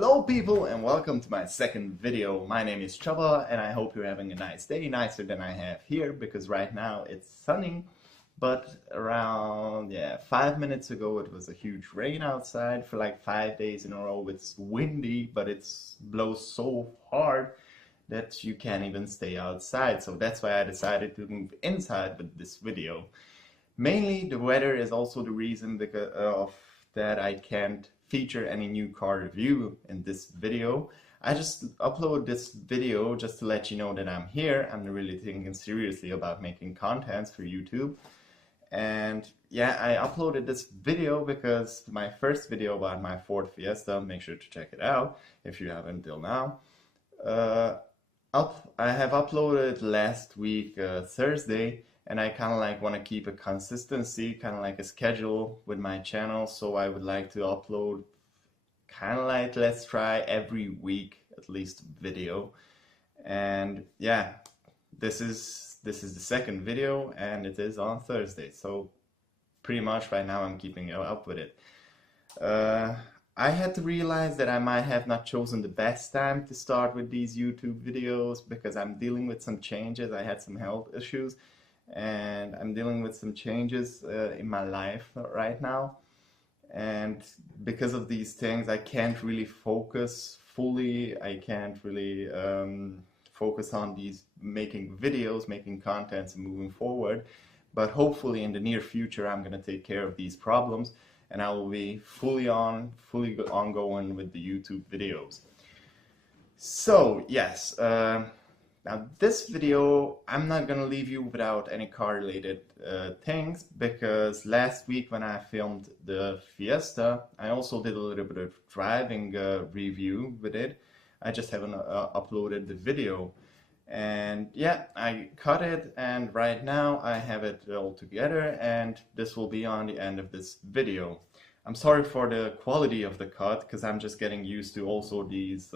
Hello people and welcome to my second video. My name is Chava and I hope you're having a nice day, nicer than I have here because right now it's sunny, but around 5 minutes ago it was a huge rain outside for like 5 days in a row. It's windy, but it blows so hard that you can't even stay outside. So that's why I decided to move inside with this video. Mainly the weather is also the reason because of that I can't feature any new car review in this video. I just upload this video just to let you know that I'm here. I'm really thinking seriously about making contents for YouTube. And yeah, I uploaded this video because my first video about my Ford Fiesta, make sure to check it out if you haven't till now. I have uploaded last week Thursday, and I kind of like want to keep a consistency, kind of like a schedule with my channel. So I would like to upload kind of like, let's try every week at least video. And yeah, this is the second video and it is on Thursday. So pretty much right now I'm keeping up with it. I had to realize that I might have not chosen the best time to start with these YouTube videos because I'm dealing with some changes. I had some health issues and I'm dealing with some changes in my life right now, and because of these things I can't really focus fully. I can't really focus on these making videos, making contents and moving forward, but hopefully in the near future I'm gonna take care of these problems and I will be fully ongoing with the YouTube videos. So yes, now this video, I'm not gonna leave you without any car related things, because last week when I filmed the Fiesta, I also did a little bit of driving review with it. I just haven't uploaded the video. And yeah, I cut it and right now I have it all together and this will be on the end of this video. I'm sorry for the quality of the cut because I'm just getting used to also these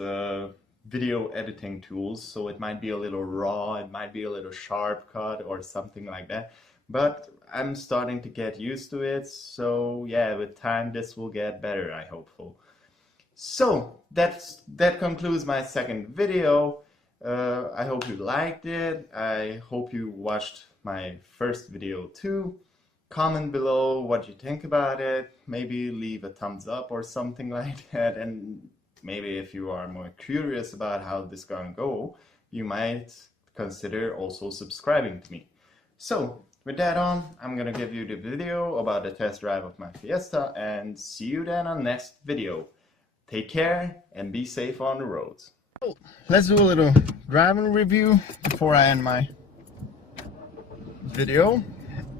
video editing tools, so it might be a little raw, it might be a little sharp cut or something like that, but I'm starting to get used to it. So yeah, with time this will get better, I hope. So that concludes my second video. I hope you liked it. I hope you watched my first video too. Comment below what you think about it. Maybe leave a thumbs up or something like that, and maybe if you are more curious about how this is gonna go, you might consider also subscribing to me. So with that on, I'm gonna give you the video about the test drive of my Fiesta and see you then on next video. Take care and be safe on the roads. Let's do a little driving review before I end my video.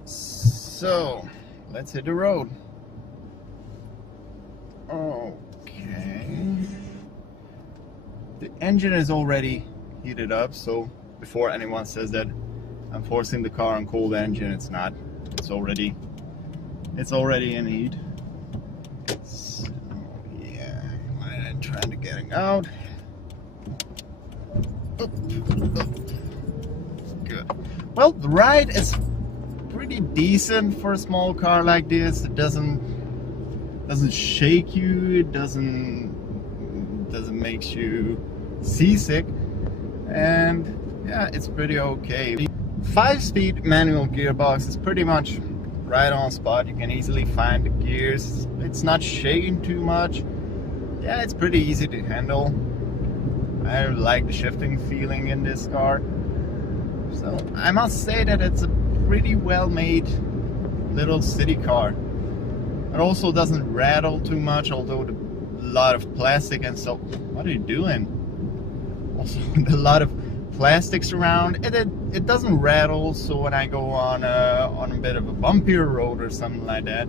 So let's hit the road. Okay. The engine is already heated up, so before anyone says that I'm forcing the car on cold engine, it's not. It's already in heat. So yeah, I'm trying to get it out. Up. Good. Well, the ride is pretty decent for a small car like this. It doesn't shake you, it doesn't make you seasick, and yeah, it's pretty okay. 5-speed manual gearbox is pretty much right on spot. You can easily find the gears. It's not shaking too much. Yeah, it's pretty easy to handle. I like the shifting feeling in this car. So I must say that it's a pretty well made little city car. It also doesn't rattle too much, although a lot of plastic and so. What are you doing? Also, a lot of plastics around. It doesn't rattle, so when I go on a bit of a bumpier road or something like that,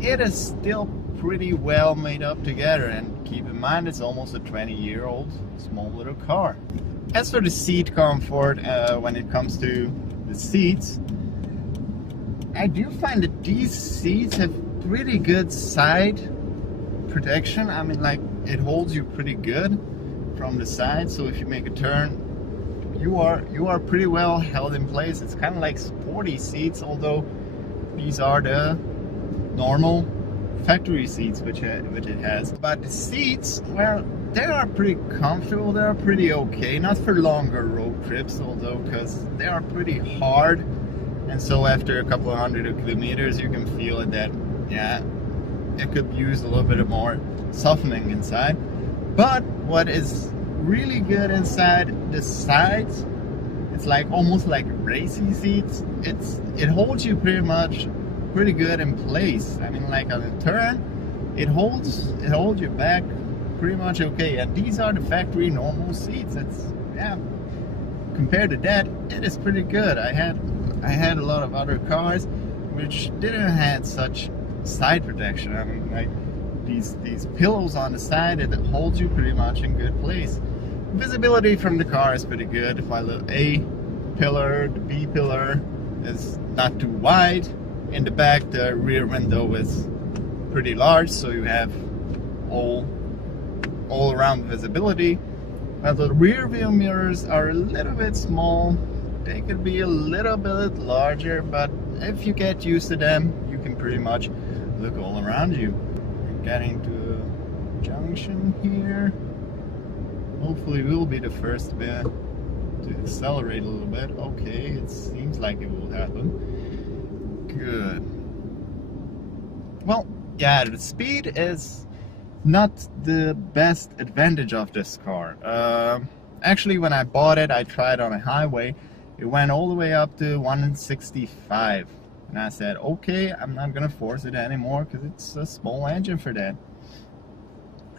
it is still pretty well made up together. And keep in mind, it's almost a 20-year-old small little car. As for the seat comfort, when it comes to the seats, I do find that these seats have pretty good side protection. I mean, like, it holds you pretty good from the side, so if you make a turn, you are pretty well held in place. It's kind of like sporty seats, although these are the normal factory seats which it has. But the seats, well, they are pretty comfortable, they are pretty okay, not for longer road trips although, because they are pretty hard, and so after a couple of hundred kilometers you can feel it that, yeah, it could use a little bit of more softening inside. But what is really good inside, the sides, it's like almost like racy seats. It holds you pretty good in place. I mean, like on a turn, it holds you back pretty much okay. And these are the factory normal seats. It's, yeah, compared to that, it is pretty good. I had a lot of other cars which didn't have such side protection. I mean, like these pillows on the side, it holds you pretty much in good place. Visibility from the car is pretty good. While the A pillar, the B pillar is not too wide. In the back, the rear window is pretty large, so you have all around visibility. Now the rear view mirrors are a little bit small. They could be a little bit larger, but if you get used to them, you can pretty much look all around you. We're getting to a junction here. Hopefully we'll be the first bit to accelerate a little bit. Okay, it seems like it will happen. Good. Well, yeah, the speed is not the best advantage of this car. Actually, when I bought it, I tried on a highway. It went all the way up to 165. And I said, okay, I'm not gonna force it anymore because it's a small engine for that.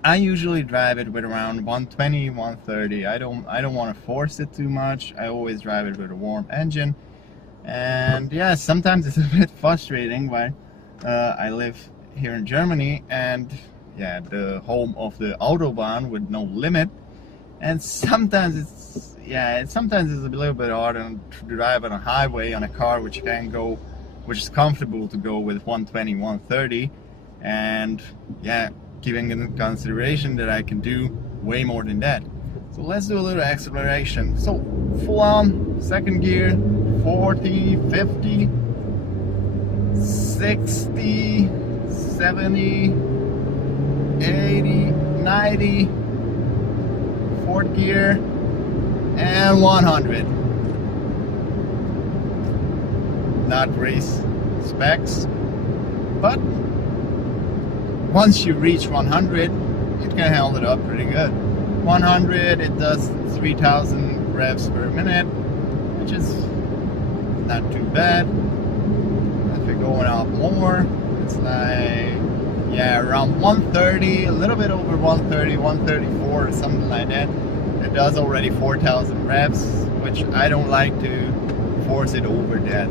I usually drive it with around 120, 130. I don't want to force it too much. I always drive it with a warm engine. And yeah, sometimes it's a bit frustrating why I live here in Germany, and yeah, the home of the Autobahn with no limit. And sometimes it's a little bit harder to drive on a highway on a car which is comfortable to go with 120, 130. And yeah, giving in consideration that I can do way more than that. So let's do a little acceleration. So full on, second gear, 40, 50, 60, 70, 80, 90, fourth gear, and 100. Not race specs, but once you reach 100, it can hold it up pretty good. 100, it does 3,000 revs per minute, which is not too bad. As we're going up more, it's like, yeah, around 130, a little bit over 130, 134 or something like that. It does already 4,000 revs, which I don't like to force it over that.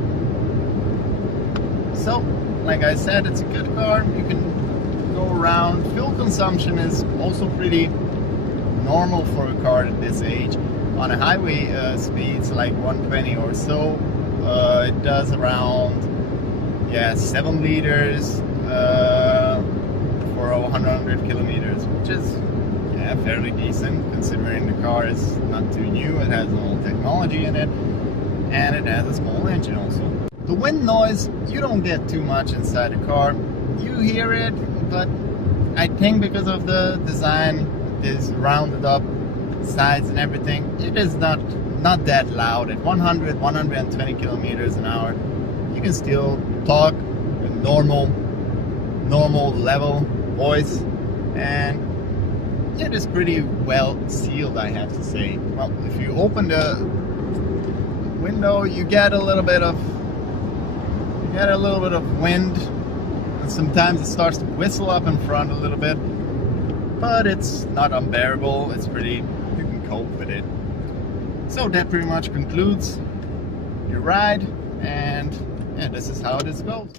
So, like I said, it's a good car. You can go around. Fuel consumption is also pretty normal for a car at this age. On a highway speeds like 120 or so, it does around 7 liters for 100 kilometers, which is fairly decent considering the car is not too new. It has all technology in it, and it has a small engine also. The wind noise, you don't get too much inside the car. You hear it, but I think because of the design, this rounded up sides and everything, it is not that loud. At 100, 120 kilometers an hour, you can still talk with normal level voice, and it is pretty well sealed, I have to say. Well, if you open the window, you get a little bit of wind, and sometimes it starts to whistle up in front a little bit, but it's not unbearable. It's pretty, you can cope with it. So that pretty much concludes your ride, and yeah, this is how this goes.